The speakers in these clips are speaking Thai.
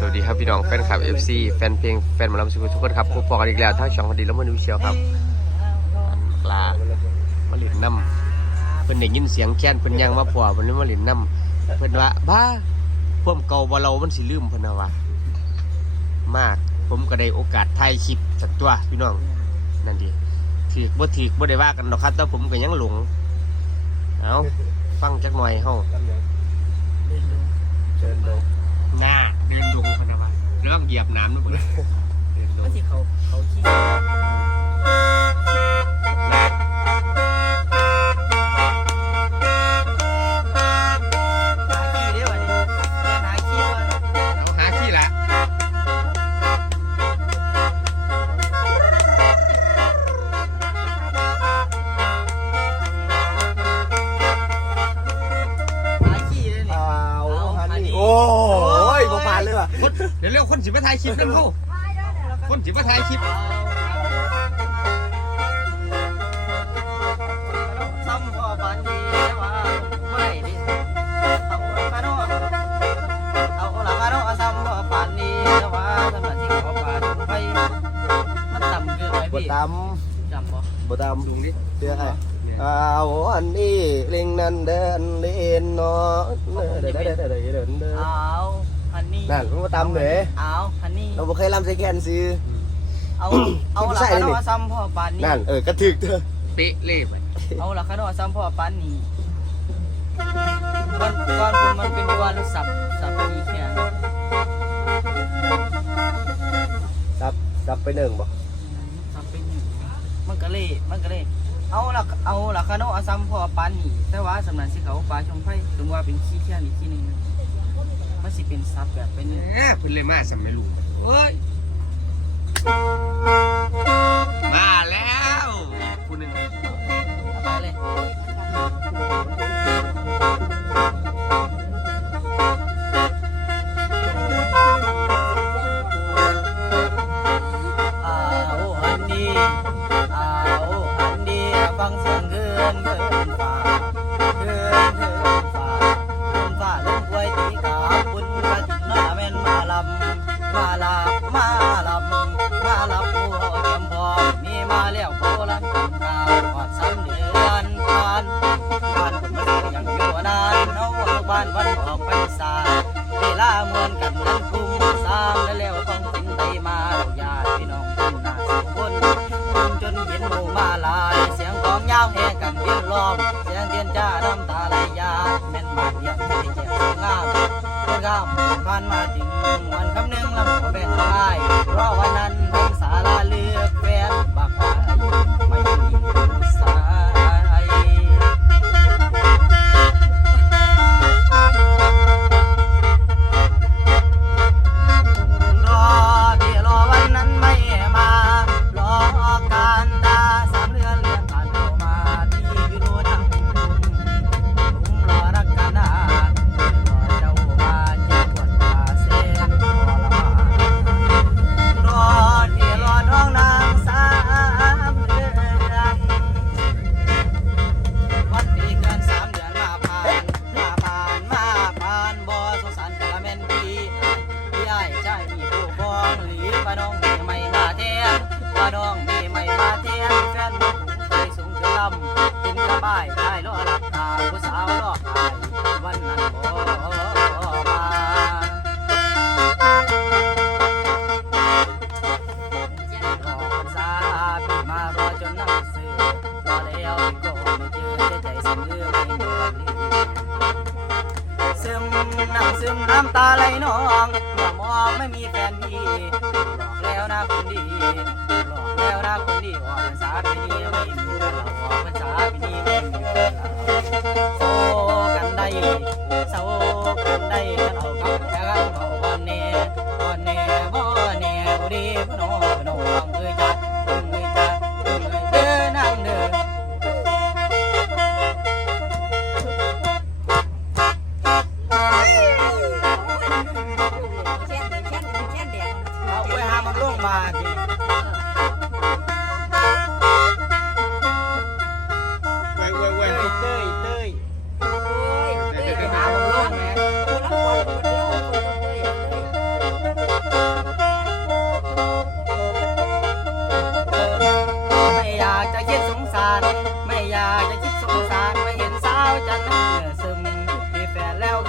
สวัสดีครับพี่น้องแฟนคลับ FC แฟนเพลงแฟนหมอลำสุขุมทุกคนครับพบปอกันอีกแล้วทั้งช่องคดีและมนุษย์เชียวครับอันปลามาหลินน้ำเพิ่นได้ยินเสียงแค้นเพิ่นยังมาผัวเพิ่นเลยมาหลินน้ำเพิ่นว่าบ้าพวกเก่าบ่เรามันสิลืมเพิ่นน่ะว่ามากผมก็ได้โอกาสถ่ายคลิปจากตัวพี่น้องนั่นดิถือบ่ถือบ่ได้ว่ากันดอกครับแต่ผมก็ยังหลงเอาฟังจักหน่อยเฮาเดินลงหน้าเดินดงพ นาวาเริ่มเหยียบน้ำแล้วบ่เดินลก็งที่เขาเขาขี้ เดี๋ยวเร็วคนสิมาถ่ายคลิปนั่นเขาคนสิมาถ่ายคลิปซ้ำพอปานดีแต่ว่าไม่ดิเอาละมาโน่เอาละมาโน่ซ้ำพอปานดีว่าสำหรับที่ขอปานไปมันต่ำเกินไปพี่ตจำบ่ำบ่ตำสูงดิเสื้อไอ้อ้าอันนี้ลิงนั่นเดินเล่นเนาะเดินเดินเดินเดินเดินเดิ นเดินเอาฮันนี่นั่นมันบ่ตำเด้เอาฮันนี่เราบ่เคยรำใส่แกนซื้อเอา เอาผู้ละชายคานี่โนซ้ำพ่อปานนี่นั่นเออกระถึกเด้อเป๊ะเล่ไปเอาละคาโนซ้ำพ่อปานนี่มันก่อนผมมันเป็นวันสับสับปีแค่ซับซับไปหนึ่งบ่สับเป็นหนึ่งมันก็เลยมันก็เลยเอาละเอาละคาโนซ้ำพ่อปานนี่แต่ว่าสำนักสิเขาปลาชมไฟถึงว่าเป็นขี้แค่นี้ขี้หนึงนะ มันสิเป็นซับแบบเป็นหนึ่งแหมเพิ่นเลยมาสมัยลูกเฮ้ยานมาถึงวันคำหนึ่งลำก็แบ่งได้ รอรับตาผู้สาวรออายวันนั้นบ่มารอคนสาพี่มารอจนนั่งซื้อรอแล้วก็ไม่เจอใจสั่นเลือไม่มีวันซึมนั่งซึมน้ำตาไหลนองเมื่อมองไม่มีแฟนพี่หลอกแล้วนะคนดีหลอกแล้วนะคนดีออกพรรษาปีนี้ไม่มีเราออกพรรษาปีนี้ไม่มีแฟน โซกันได้เอากับแก้วเอาบอนเน่บอนเน่บอนเน่บุรีพนมพนมเอ้ยจ้าเอ้ยจ้าเอ้ยเดินนั่งเดินเอาไปหามันลงมาดิ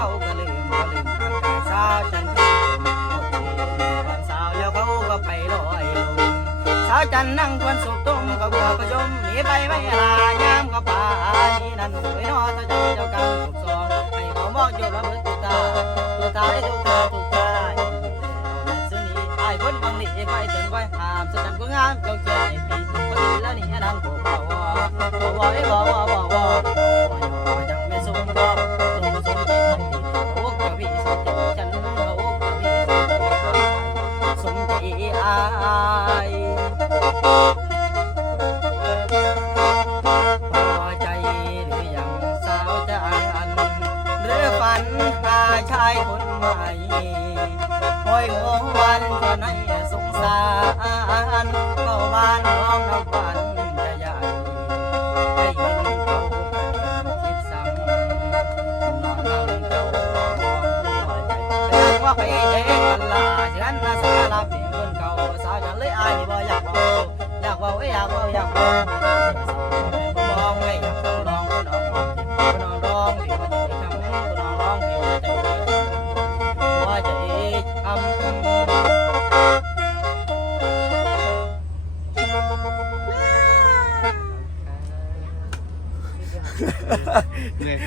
เขาก็ลืมก็ลืมทางสาวจันทร์ที่ชมวันสาวแล้วเขาก็ไปลอยลมสาวจันนั่งควนสุบตุ้มก็เบื่อก็จมมีไปไม่ลายามก็ป่านี้นั่นสวยนอตาเจ้าเจ้ากรรมถูกสองให้เขามองจบแล้วมึกตุตาตุตาได้ตุตาตุตาไอ้คนบางนี่ไปจนไว้หามสะจำก็งามเจ้าเจ้าไอ้ปีคนนี้แล้วนี่ดังโบวบ่าวบ่าวบ่าวบ่าว น้องนับวันจะใหญ่ไปเห็นเขาคิดซังนอนนั่งเจ้ามองหัวใจเป็นว่าไปเองกันลาเชิญนะสาลาเปียงคนเก่าสาวจะเลยอายบ่อยากเบาอยากเบาอยากเบาอยากเบา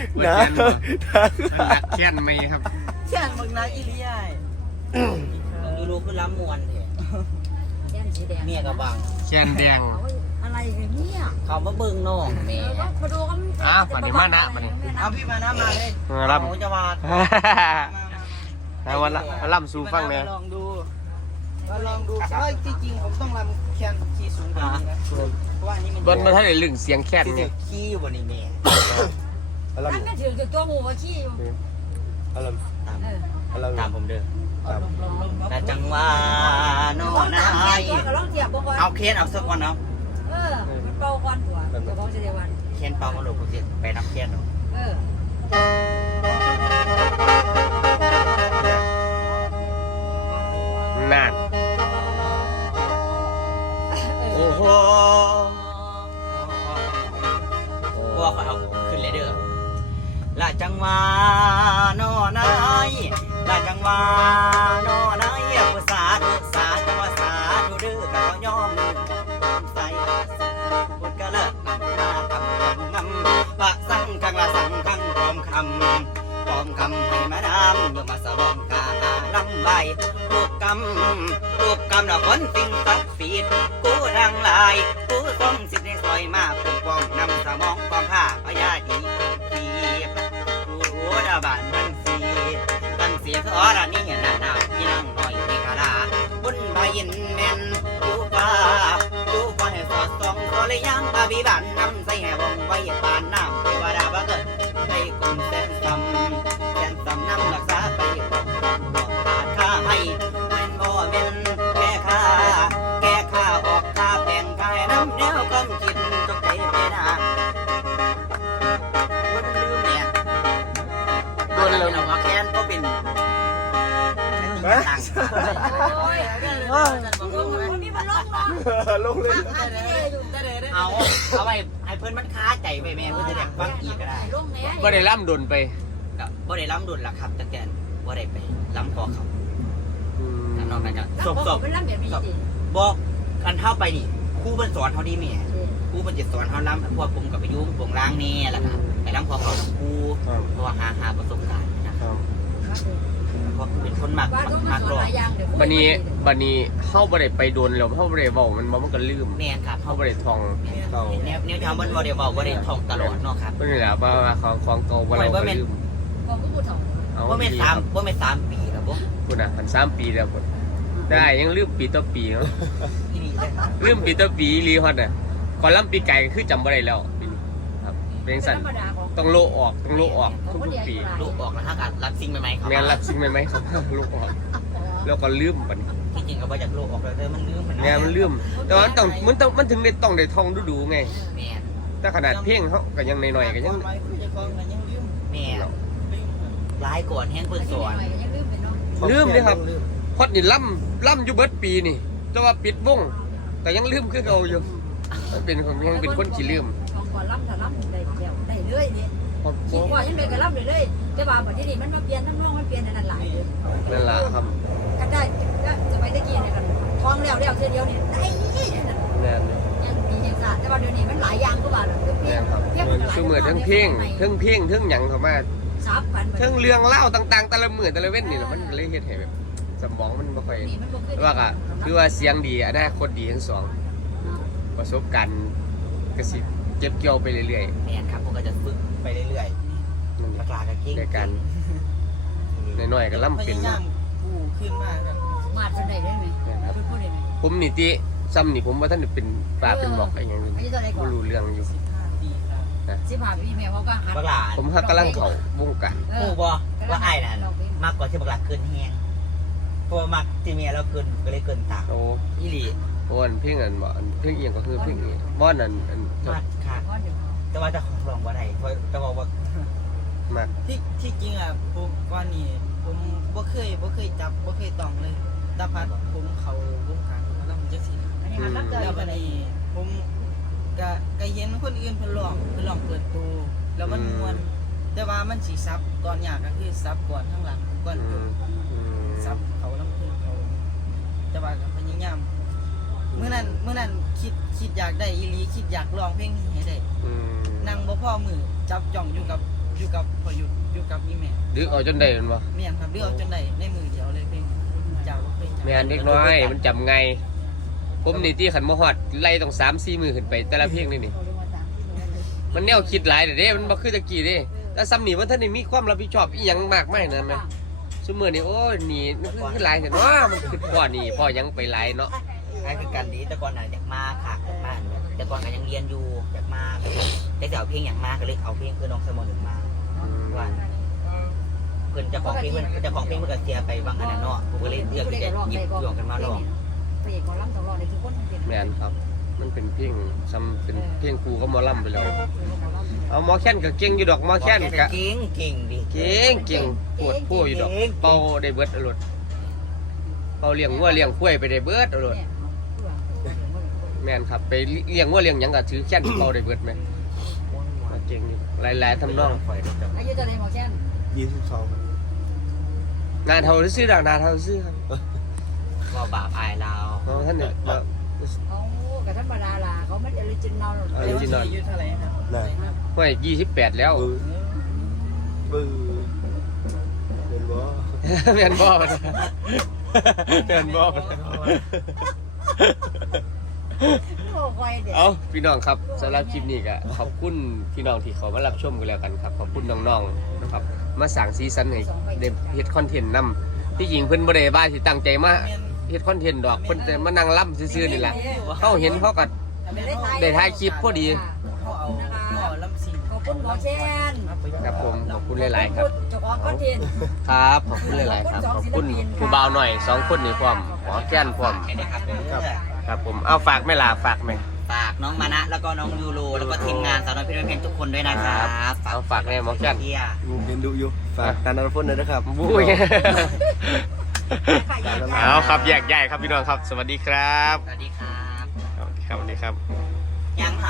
ำเนี่ยนะหนักแค้นไหมครับเช่นมึงนางอีลี่ยดูรูคือล้ำมวนเถอะแก้มสีแดงเมียกับบังแค้นแดงเอาไว้อะไรเนี่ยเขามาเบิ่งน้องแม่เออก็มาดูกันอะฝันดีมากนะฝันดีเอาพี่มานะมาเลยมารับจะมาแล้ววันละวันล่ำสู่ฟังเนี่ยลองดูก็ลองดูเอ้ยจริงๆผมต้องรำแคนคีย์สูงกว่านี้นะเพราะว่าอันนี้มันบนมาท่านได้ลึงเสียงแค้นที่ไงคีย์อยู่บนนี้แม่ อะไรนั่นก็ถือกับตัวหมูว่าขี้อยู่อะไรตามเอออะไรตามผมเด้อตามแต่จังหวะโน่ร้องนาตามแค่ยตัวกับร้องเทียบบ่ก่อนเอาเคนเอาสักวันเอาเออมันเป่าก่อนตัวเดี๋ยวของจะได้วันเคนเปล่ามาหลบกูเสียไปนับเคนเนาะเออ คำพร้อมคำให้มาดามโยมาสะบองกาลำใบลูกกำลูกกำละคนสิ่งศักดิ์สิทธิ์กูดังลายกูต้องสิทธิ์ในซอยมาปกป้องนำสมองกองผ้าพญาดีขีบกูรู้ดาบานมันสีกันเสียทอระนี่นาหนาวพี่นั่งหน่อยในคาราบุญพยินแม่นอยู่ป่าอยู่ป่าให้สอดส่องก็เลยยังอาบิบันนำใส่ให้วงไว้ปานน้ำ เทวดาบังเกิดให้กลมแสนสำแสนสำนำรักษาไปบอกบอกขาดค่าให้เว้นบ่แม่นแก้ค่าแก้ค่าออกค่าแบ่งค่าให้น้ำแนวความคิดตกใจไปนาคนลืมแม่โดนแล้วเราว่าแค้นก็เป็นแค่ติดต่างโอ้ยมันมีมันร้องเนาะลงเลยเอาเอาไปให้ เพื่อนมันค้าใจไปแม่เพื่อนจะได้ฟังอีกก็ได้ลงแหน่บ่ได้ล่ำดนไปก็บ่ได้ล้ำดุลละครับแต่แกนบ่ได้ไปล้ำคอเขาอืมทางนอกนั้นก็ศพศพเป็นลำแบบนี้ดิบอกกันเท่าไปนี่ครูเพิ่นสอนเขาดีแม่ครูเพิ่นจะสอนเขาล้ำพวกผมกับไปยุ่งวงล่างนี่แหละครับไปล้ำคอเขาครูเพราะว่าหาหาประสบการณ์นะครับ เพราะเป็นคนมักว่ามักต้องมัมากสอนรอหลายอย่างเดี๋ยวบันนี้บันนี้เฮาบ่ได้ไปโดนแล้วเฮาบ่ได้เว้ามันบ่มันก็ลืมแม่นครับเฮาบ่ได้ท่องแนวแนวทางมันบ่ได้เว้าบ่ได้ท่องตลอดเนาะครับเพิ่นนี่แหละว่าของของเก่าบ่เราก็ลืมของผู้ผู้สอนเอาบ่แม่นสามบ่แม่นสามปีแล้วบ่คุณน่ะมัน3ปีแล้วพุ่นได้ยังลืมปีต่อปีเนาะอีนี่เลยครับลืมปีต่อปีอีหลีฮอดน่ะก่อนล่ำปีไก่ก็คือจำบ่ได้แล้วปีนี้ครับเป็นจังซั่นธรรมดาของ ต้องโลออกต้องโลออกทุกๆปีลูกออกแล้วถ้าการรับสิ่งใหม่ๆครับแม่นรับสิ่งใหม่ๆครับโลออก แล้วก็ลืมบัดนี้ที่จริงก็บ่อยากลูกออกแล้วแต่มันลืมมันแม่นมันลืม แต่ว่ามันต้องมันต้องมันถึงได้ต้องได้ท่องดูๆไงแม่นแต่ขนาดเพลงเขาก็ยังน้อยๆก็ยัง แม่นหลายก่อนแห้งเพิ่นสอนยังลืมไปเนาะลืมเลยครับพอดนี่ล่ำล่ำอยู่เบิดปีนี่แต่ว่าปิดวงแต่ยังลืมคือเก่าอยู่มันเป็นของยังเป็นคนขี้ลืม ของก่อนรับถ้ารับได้แล้วได้ เลยนี่ครับคิดว่ายังได้ก็รับเลยเลยแต่ว่าบัดนี้มันมาเปลี่ยนทั้งน้องมันเปลี่ยนอันนั้นหลายเลยนั่นล่ะครับก็ได้ก็จะไปตะกี้เนี่ยกันท้องแล้วแล้วเทียเดียวนี่ได้ว่าเดี๋ยวนี้มันหลายอย่างก็ว่าเรื่องเพลแม่งนครับเพลงมันก็หลายคือเหมือนทั้งเพลงทั้งเพลงทั้งหยังเข้ามาซับกันทั้งเรื่องเล่าต่างๆแต่ละมื้อแต่ละเว้นนี่แหละมันก็เลยเฮ็ดให้แบบสมองมันบ่ค่อยนี่มันบ่คือว่าก็คือว่าเสียงดีอนาคตดีทั้งสองประสบการณ์ก็สิ เก็บเกี่ยวไปเรื่อยแม่นครับผมก็จะฝึกไปเรื่อยๆนั่นๆแหปละลากระเก่งในการ น้อยๆก็ล่ำเป็นพยายามกู้ขึ้นมาครับมาจนได้ได้ไหมนะครับพูดพูดได้ไหมผมนี่ติซ้ำนี่ผมว่าท่านได้เป็นปลาเป็นบอกอะไรอย่างนี้อายุเท่าไหร่ก่อบ่นรู้เรื่องอยู่15ปีครับสิบห้าปีแม่เขาก็หัดบักหลาผมฮักกำลังเข้าวงการเอฮู้อบ่ว่าไอ้นั่นมากกว่าที่บักหลาเกินแฮงเพราะว่ามักที่เมียเราเกินก็เลยเกินตามโอ้อีหลีโห อันเพลงอันบ่อันเพลงเอียงก็คือเพลงนี้บ่อนอันอันมากค่ะก้อนเดียวแต่ว่าเจะของร้องบ่ได้เพราะแต่ว่าว่ามากที่ที่จริงอะผมก่อนนี้ผมบ่เคยบ่เคยจับบ่เคยต้องเลยแตาพัดผมเขาวงการมาแล้วมันจังซี่อันนี้หัดรับเจอแล้วกัวันนเลยนี้ผมก็ก็เห็นคนอื่นเพิ่นร้องเพิ่นร้องเปิดตัวแล้วมันม่วน แต่ว่ามันสิซับตอนยากก็คือซับก่อนข้างหลังก่อนอืจบมอืมซับเขาลำเพลินเขาแต่ว่าก็พยายาม เมื่อนั้นเมื่อนั้นคิดคิดอยากได้อีหลีคิดอยากร้องเพลงนี้ให้ได้อืมนั่งบ่พ่อมือจับจ้องอยู่กับอยู่กับพอหยุดอยู่กับอีแม่ดึกเอาจนได้แมันบ่แม่นครับเลือกเอาจนได้ในมือเดียวเลยเพลงเจ้าเพลงจ้าแม่นเด็กน้อยมันจำไงผมนี่ที่ขันมาฮอดไล่ต้อง3-4มือขึ้นไป แต่ละเพลงนี่นี่มันแนวคิดหลายเด้เด้ มันบ่คือตะกี้เด้แต่ซ้ำนี่มันท่านได้มีความรับผิดชอบอีหยังมากมายนะแม่ซุมื้อนี้โอ้ยนี่มันคือคือหลายแต่เนาะมันคือพ่อนี่พ่อยังไปหลายเนาะ ไอ้คือกันดีแต่ก่อนน่ะอยากมาค่ะอยากมาแบบแต่ก่อนก็ยังเรียนอยู่อยากมาแต่จะเอาเพลงอย่างมากก็เลยเอาเพลงคือน้องสมอหนึ่งมาวันเพิ่นเจะของเพลงเพิ่นเจะของเพลงเพิ่นก็เสียไปบางอันน่ะเนาะผมก็เลยเลือกที่จะหยิบยกกันมาลองเพลงของลำสองร้องในทุกคนแม่นครับ มันเป็นเพลงซ้ำเป็นเพลงครูก็หมอลำไปแล้วเอาหมอแค้นก็เก่งอยู่ดอกหมอแค้นก็เก่งเก่งดิเก่งเก่งปวดผู้อยู่ดอกเป่าได้เบิดอรดเป่าเลี้ยงวัวเลี้ยงควายไปได้เบิดอรด แม่นครับไปเลี้ยงวัวเลี้ยงหยังก็ถือแค้นเป่าได้เบิดแม่นว่าเก่งนี่หลายๆทำนองอายุเท่าไหร่หมอแช่นยี่สิบสองงานเท่าซื้อดอกนาเท่าซื้อครับว่าบาปอายเราเอาท่านเนี่ยมาเขากับธรรมดาล่ะเขาไม่ได้ออริจินอลออแต่ริว่าจินอลที่อายุเท่าไหร่ครับน่ะห้วยยี่สิบแปดแล้ว บื้อบื้อเป็นบ่แม่นบ่ปะแม่นบ่ปะ โอ้ยเด็กเอาพี่น้องครับสำหรับคลิปนี้ก็ขอบคุณพี่น้องที่เขามารับชมกันแล้วกันครับขอบคุณน้องๆนะครับ มาสั่งซีซันให้ได้เฮ็ดคอนเทนต์นํที่จริงเพิ่นบ่ได้บ้าสิตั้งใจมาเฮ็ดคอนเทนต์ดอกเพิ่นแต่มานั่งล่ำซื่อๆนี่แหละเขาเห็นเขาก็ได้ถ่ายคลิปพอดีเขาเอาเขาเอาลำซิงขอบคุณหมอแช่นครับผมขอบคุณหลาย ๆ ครับเจ้าของคอนเทนต์ครับขอบคุณหลาย ๆ ครับขอบคุณผู้บ่าวหน่อยสองคนนี่พร้อมหมอแก้นพร้อมไอ้นะครับเด้อ ครับผมเอาฝากไม่ลาฝากไหม ฝากน้องมานะ แล้วก็น้องยูโรแล้วก็ทีมงานสาวน้อยเพชรเพลงทุกคนด้วยนะครับเอาฝากแน่หมอแก้นเฮียเรียนดูอยู่ฝากการนรพลหน่อยนะครับ บุ้ยเอาครับแยกย้ายครับพี่น้องครับ สวัสดีครับ สวัสดีครับสวัสดีครับสวัสดีครับ ยังหา